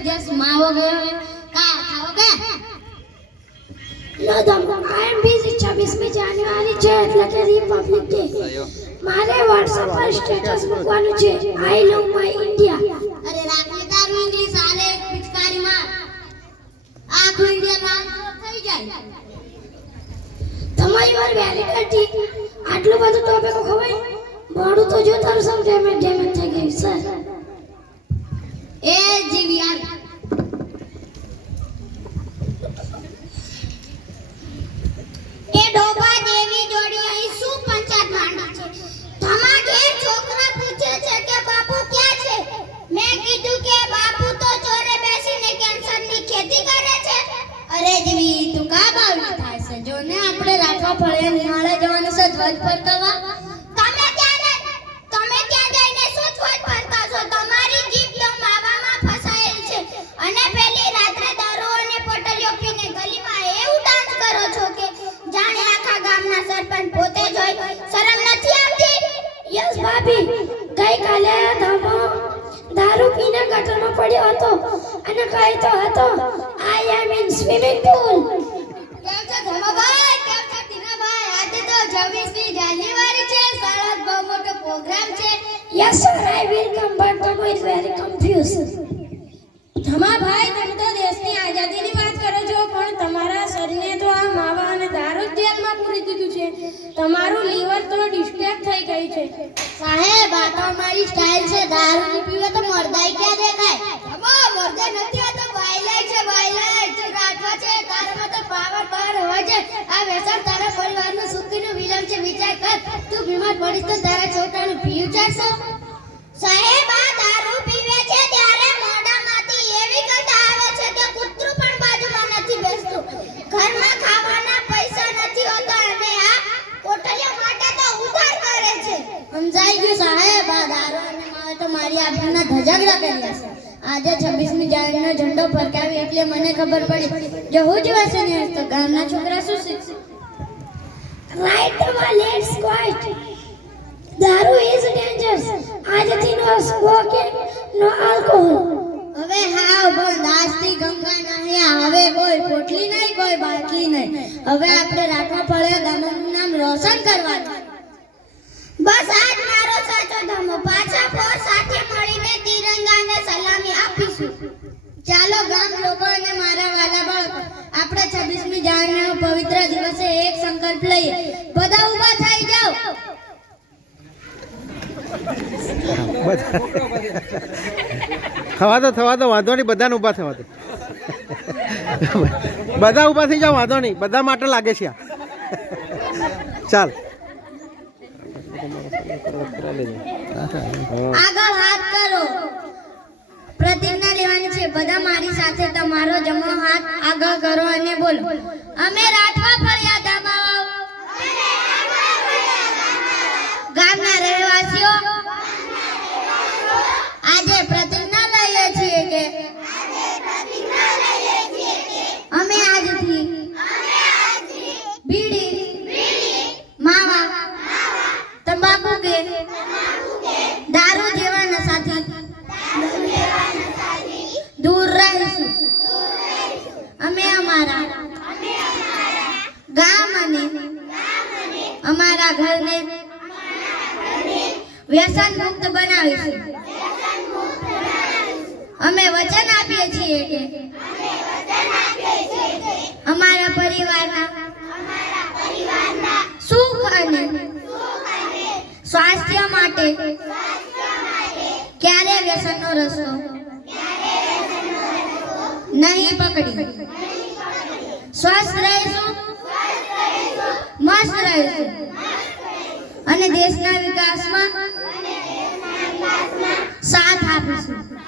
માવો ગયો હે કા ખાવો કે નો ધમો આઈ એમ બિઝી 26મી જાન્યુઆરી છે એટલે કે રિપબ્લિક ડે મારે WhatsApp પર સ્ટેટસ મૂકવાનું છે. આઈ લવ માય ઇન્ડિયા અરે રાખને તારું ઇંગ્લિશ આલે પિચકારી માર આખો ઇન્ડિયા લાલ થઈ જાય. તમારી વાર વેલિડિટી આટલું બધું ટોપિક ખબર? મોડું તો જો તારું સમ ડેમેજ ડેમેજ થઈ ગઈ સર છોકરા પૂછે છે કે બાપુ ક્યાં છે? મેં કીધું કે બાપુ તો ચોરે બેસીને કેન્સરની ખેતી કરે છે. અરે જીવી, તું કા આપણે રાખવા ફળે નિહાળે જવાનું છે, ધ્વજ ભાભી ગઈકાલે ધમો દારૂ પીને ગટરમાં પડ્યો હતો અને કહેતો હતો I am in swimming pool કેમ છે ધર્મભાઈ? કેમ છે ટીનાભાઈ? આજે તો 26મી જાન્યુઆરી છે. સારા બહુ મોટો પ્રોગ્રામ છે. Yes sir I will come but Dhamo is very confuse ધમા તમે તો દેશની આઝાદીની વાત કરો છો પણ તમારા સરને તો આ માવા અને દારૂ જ પૂરી દીધું છે. તમારું લીવર તો ડિસ્ટર્બ થઈ ગઈ છે. સાહેબ, આ તો અમારી સ્ટાઇલ છે. દારૂ પીવે તો મરદાઈ ક્યાં દેખાય? અમો, મરદે નથી આ તો બાયલાઈ છે બાયલાઈ છે રાઠવા છે તારામાં તો પાવર પાવર હોય છે. આ વેસર તારા પરિવારનું સુખીનું વિલંબ છે. વિચાર કર, તું બીમાર પડીશ તો તારા છોકરાનું ફ્યુચર શું સાહેબ, આ દારૂ સમજાઈ ગયું સાહેબ આ દારૂ અને માવે તો મારી આપણને ધજાગરા કરી હશે આજે 26મી જાન્યુઆરીનો ઝંડો ફરકાવી એટલે મને ખબર પડી. જો હું જ વાસે ને તો ગામના છોકરા શું શીખશે? રાઈટ ધમો લેટ્સ ક્વાઇટ દારૂ ઇઝ ડેન્જરસ આજથી નો સ્મોકિંગ નો આલ્કોહોલ. હવે હા પણ દાસથી ગંગા નહીં હવે કોઈ પોટલી નહીં કોઈ બાટલી નહીં. હવે આપણે રાખવા પડે ગામનું નામ રોશન કરવાનું. બસ આજ મારો સાચો ધમો પાછા ફોર સાથે મળીને તિરંગાને સલામી આપીશું. ચાલો ગામ લોકો અને મારા વાલા બાળકો, આપણે છવ્વીસમી જાન્યુઆરી પવિત્ર દિવસે એક સંકલ્પ લઈએ. બધા ઊભા થઈ જાઓ. થવા દો થવા દો, વાંધો નહીં, બધાને ઊભા થવા દો. બધા ઊભા થઈ જાઓ, વાંધો નહીં, બધા માટે લાગે છે આ. ચાલ. આગળ હાથ કરો. પ્રતિજ્ઞા લેવાની છે. બધા મારી સાથે તમારો જમણો હાથ આગળ કરો અને બોલો. અમે રાઠવા ફળિયા ગામ અને અમારા ઘરને વ્યસન મુક્ત બનાવીશું. અમે વચન આપીએ છીએ કે અમારા પરિવારના સુખ અને સ્વાસ્થ્ય માટે ક્યારે વ્યસનનો રસ્તો નહીં પકડી. સ્વસ્થ મસ્ત રહીશું અને દેશના વિકાસમાં સાથ આપીશું